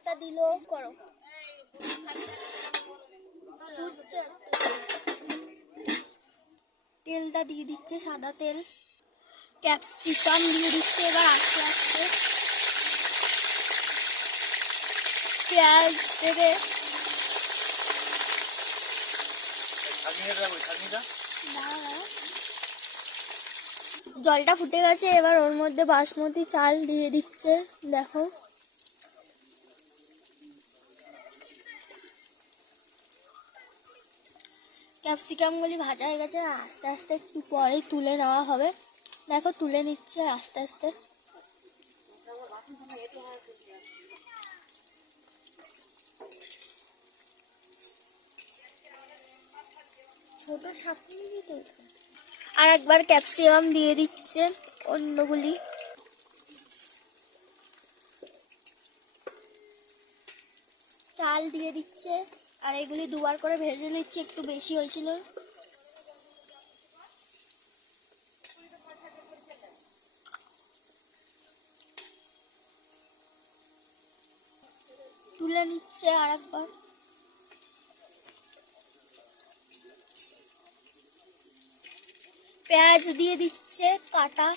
পাতা দিল করো তেলটা দিয়ে দিচ্ছে সাদা তেল, ক্যাপসিকাম দিয়ে দিচ্ছে এবার আস্তে আস্তে, পেঁয়াজ দেবে, জলটা ফুটে গেছে এবার ওর মধ্যে বাসমতি চাল দিয়ে দিচ্ছে। দেখো ক্যাপসিকামগুলি ভাজা হয়ে গেছে, আস্তে আস্তে একটু পরেই তুলে নেওয়া হবে। দেখো তুলে নিচ্ছে আস্তে আস্তে। ছোট আর একবার ক্যাপসিকাম দিয়ে দিচ্ছে অন্যগুলি, চাল দিয়ে দিচ্ছে আর এগুলি দুবার করে ভেজে নিচ্ছে, একটু বেশি হয়েছিল। তুলে নিচ্ছে আর একবার। পেঁয়াজ দিয়ে দিচ্ছে কাটা,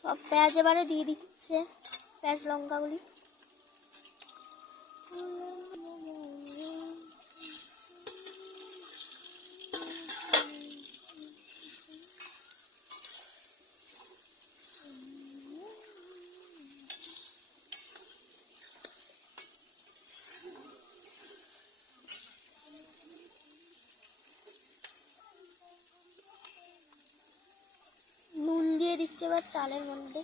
সব পেঁয়াজ এবারে দিয়ে দিচ্ছে, পেঁয়াজ লঙ্কাগুলি। নুন দিয়ে দিচ্ছে এবার চালের মধ্যে।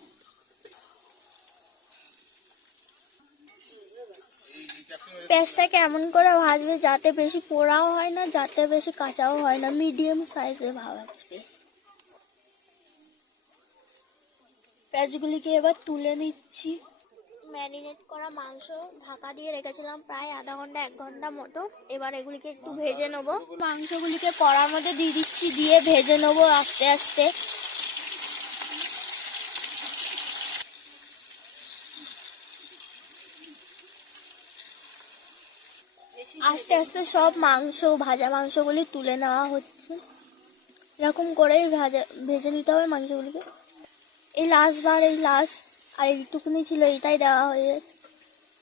পেঁয়াজটা কেমন করে ভাজবে যাতে বেশি পোড়াও হয় না যাতে বেশি কাঁচাও হয় না, মিডিয়াম সাইজে ভাজবে। পেঁয়াজগুলিকে এবার তুলে নিচ্ছি। ম্যারিনেট করা মাংস ঢাকা দিয়ে রেখেছিলাম প্রায় আধা ঘন্টা 1 ঘন্টা মতো, এবার এগুলিকে একটু ভেজে নেবো। মাংসগুলিকে কড়ার মধ্যে দিয়ে দিচ্ছি, দিয়ে ভেজে নেবো আস্তে আস্তে। আস্তে আস্তে সব ভাজা মাংসগুলি তুলে নেওয়া হচ্ছে, এরকম করেই ভেজে নিতে হবে মাংসগুলিকে। এই লাস্ট আর এইটুকুনি ছিল, এইটাই দেওয়া হয়ে গেছে।